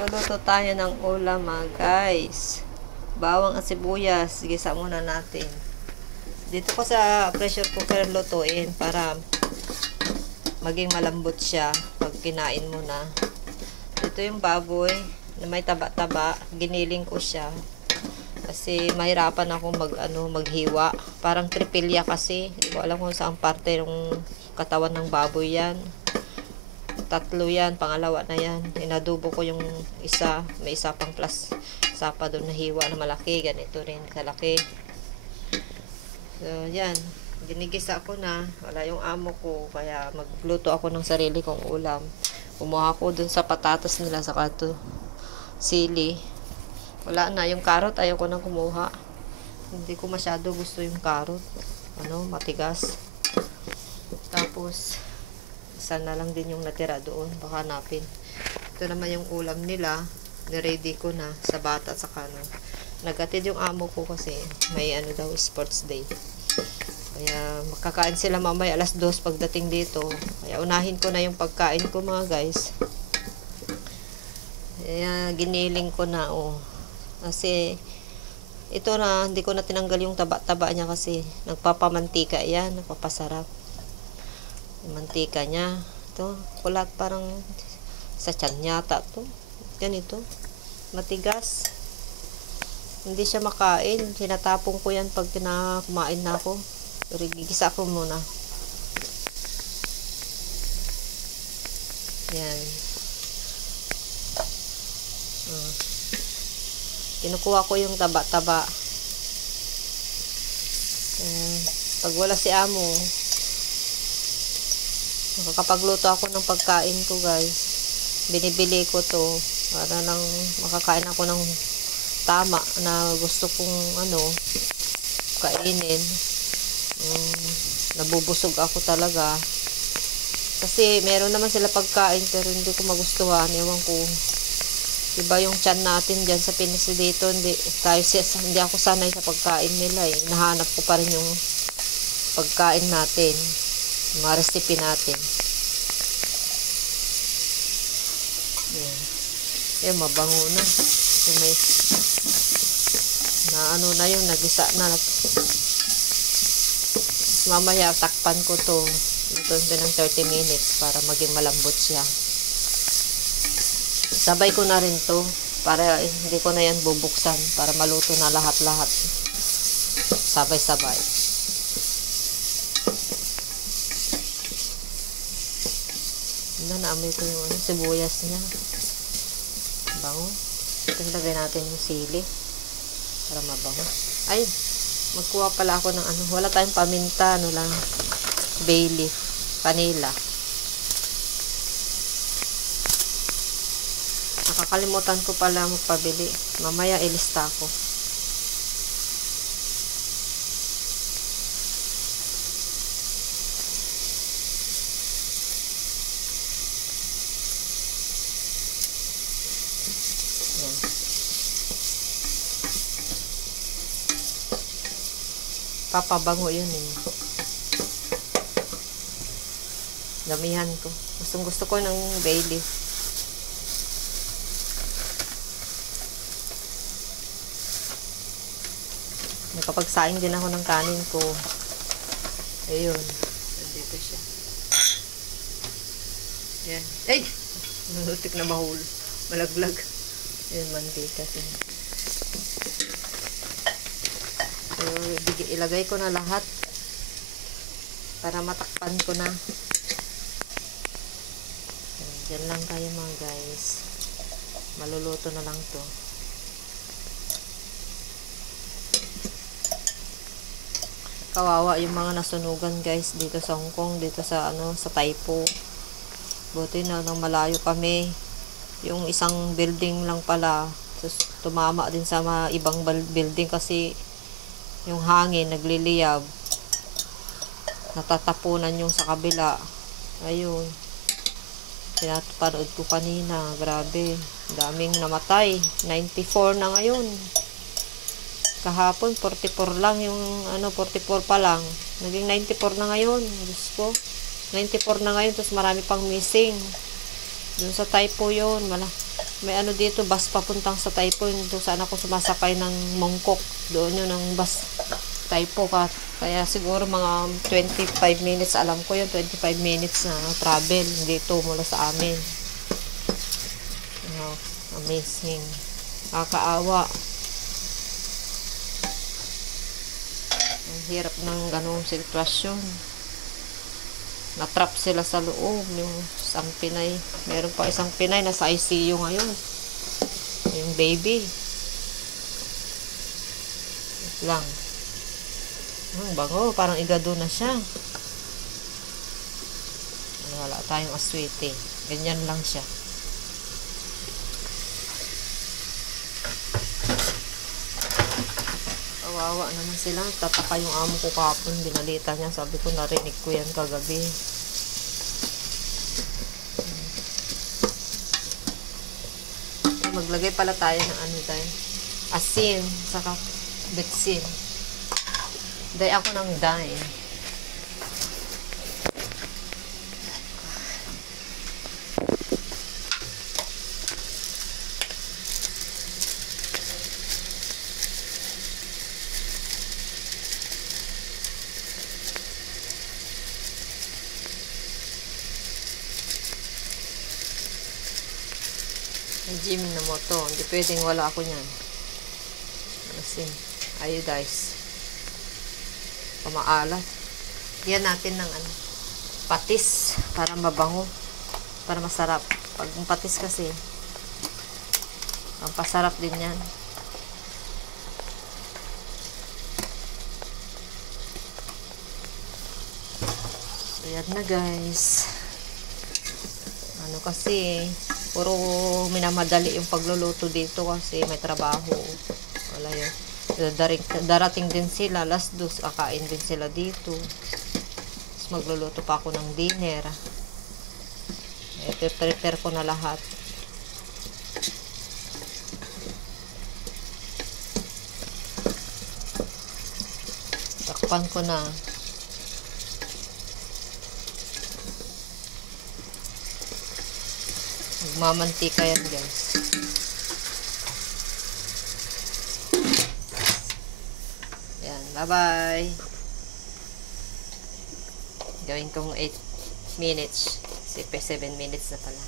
Magluluto tayo ng ulam mga guys. Bawang at sibuyas. Gisa muna natin. Dito ko sa pressure cooker lutuin para maging malambot siya pag kinain mo na. Ito yung baboy na may taba-taba. Giniling ko siya. Kasi mahirapan ako maghiwa. Parang tripilya kasi. Hindi ko alam kung saan parte ng katawan ng baboy yan. Tatlo yan, pangalawa na yan. Inadubo ko yung isa, may isa pang plus isa pa doon na hiwa na malaki, ganito rin kalaki. So yan, ginigisa ko na, wala yung amo ko, kaya magluto ako ng sarili kong ulam. Kumuha ko doon sa patatas nila sa kato sili. Wala na, yung carrot ayoko nang kumuha. Hindi ko masyado gusto yung carrot, matigas. Tapos isa na lang din yung natira doon, baka hanapin. Ito naman yung ulam nila, niready ko na sa bata sa kanon. Nagatid yung amo ko kasi may daw sports day, kaya makakain sila mamaya alas 2 pagdating dito, kaya unahin ko na yung pagkain ko mga guys. Kaya giniling ko na kasi ito na, hindi ko na tinanggal yung taba-taba niya kasi nagpapamantika yan, nagpapasarap yung mantika niya. Ito, kulat, parang sa tiyan yata to. Ganito, matigas. Hindi siya makain. Sinatapong ko yan pag kumain na ako. Pero gigisa ko muna. Yan. Kinukuha ko yung taba-taba. Pag wala si amo, makakapagluto ako ng pagkain ko guys. Binibili ko to para nang makakain ako ng tama na gusto kong kainin. Nabubusog ako talaga kasi meron naman sila pagkain pero hindi ko magustuhan. Ewan ko, diba yung tiyan natin dyan sa Pinas dito, hindi ako sanay sa pagkain nila nahanap ko pa rin yung pagkain natin, mga recipe natin. Yan, mabango na. So, may na yung nagisa na. Mamaya takpan ko to. Ito ng 30 minutes para maging malambot siya. Sabay ko na rin to para hindi ko na yan bubuksan, para maluto na lahat-lahat. Sabay-sabay. Naamoy ko yung sibuyas niya. Bango. Ito lagay natin yung sili para mabango. Ay, magkuha pala ako ng wala tayong paminta, lang bay leaf, vanilla. Nakakalimutan ko pala magpabili. Mamaya ilista ko. Papabango yun Damihan ko. Gusto ko ng bay leaf. Nakapagsaing din ako ng kanin ko. Ayun. Dito siya. Yan. Ay! Nalutik na mahul. Malaglag. Yan, mantika. So, ilagay ko na lahat para matakpan ko na. Diyan lang tayo mga guys. Maluluto na lang to. Kawawa yung mga nasunugan guys dito sa Hong Kong, dito sa sa Taipo. Buti na nang malayo kami. Yung isang building lang pala. Tapos tumama din sa mga ibang building kasi yung hangin nagliliyab, natatapunan yung sa kabila. Ayun, pinapanood ko kanina, grabe, daming namatay. 94 na ngayon. Kahapon 44 lang yung 44 pa lang, naging 94 na ngayon. Diyos ko, 94 na ngayon, tapos marami pang missing dun sa Taipo. Yun may ano dito, bus papuntang sa Taipo. Doon saan ako sumasakay ng Mongkok. Doon yun ang bus Taipo ka. Kaya siguro mga 25 minutes, alam ko yun, 25 minutes na travel dito mula sa amin. Oh, amazing. Kakaawa. Ang hirap ng ganung sitwasyon. Natrap sila sa loob. Yung isang Pinay. Meron pa isang Pinay na sa ICU ngayon. Yung baby. Wait lang. Ang bango. Parang igado na siya. Wala tayong aswete. Ganyan lang siya. Kawawa naman sila. Tataka yung amo ko kapon. Binalita niya. Sabi ko, narinig ko yan kagabi. Maglagay pala tayo ng ano tayo. Asin. Saka betsin. Day ako ng day. Gym na mo to. Hindi pwedeng wala ako niyan. Asin. Iodize. Pamaalat. Yan natin ng ano, patis. Para mabango. Para masarap. Pag yung patis kasi, ang pasarap din yan. So, yan na guys. Ano kasi, puro minamadali yung pagluluto dito kasi may trabaho. Wala yun. Darating din sila, alas 2, kakain din sila dito. Tapos magluluto pa ako ng dinner. Prepare ko na lahat. Takpan ko na. Magmamantika yan guys. Yan, bye bye. Gawin kong 8 minutes. 7 minutes na pala.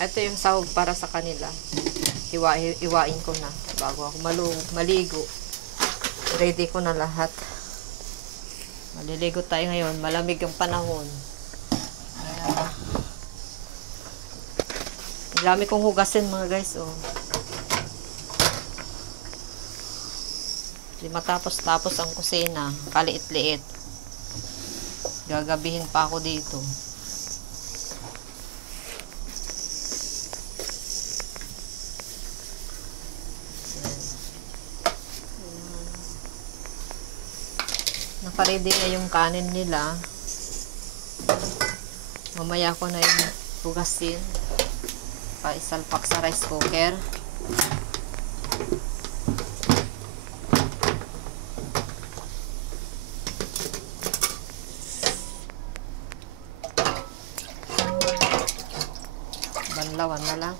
Ito yung sahog para sa kanila. Iwain ko na bago ako maligo. Ready ko na lahat. Maliligo tayo ngayon. Malamig ang panahon. Ang dami kong hugasin mga guys. Oh. Di matapos-tapos ang kusina. Kaliit-liit. Gagabihin pa ako dito. Nakaready na yung kanin nila. Mamaya ko na yung hugasin. Paisalpak sa rice cooker. Banlawan na lang.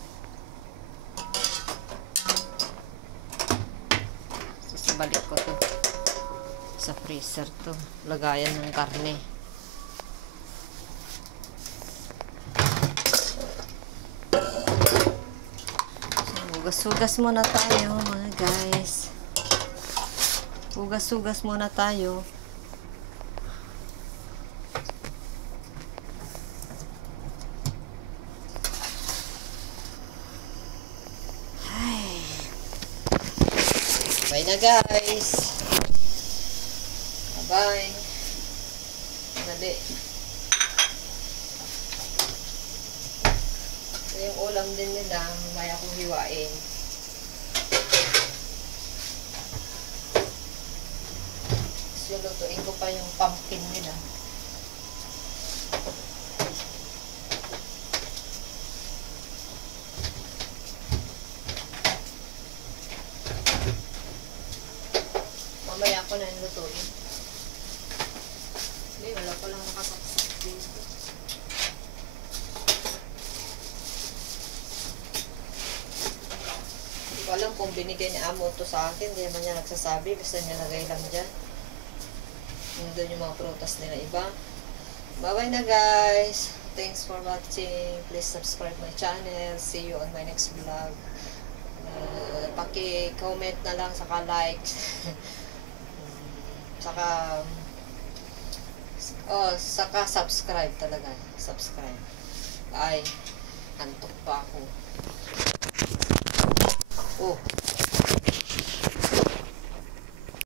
Sasabalik ko to sa freezer to. Lagayan ng karne. So, hugas-hugas muna tayo mga guys. Hugas-hugas muna tayo. Ay. Bye na guys. Bye. Dali. So, yung ulam din nila, may akong hiwain. So, lutuin ko pa yung pumpkin nila. Mamaya ko na yung lutuin. Wala ko lang binigay ni amo to sa akin, hindi naman niya nagsasabi, basta niya lagay lang dyan. Doon yung mga prutas nila iba. Bye-bye na guys. Thanks for watching. Please subscribe my channel. See you on my next vlog. Paki-comment na lang, saka like. Saka subscribe talaga. Subscribe. Ay, antok pa ako. Oh.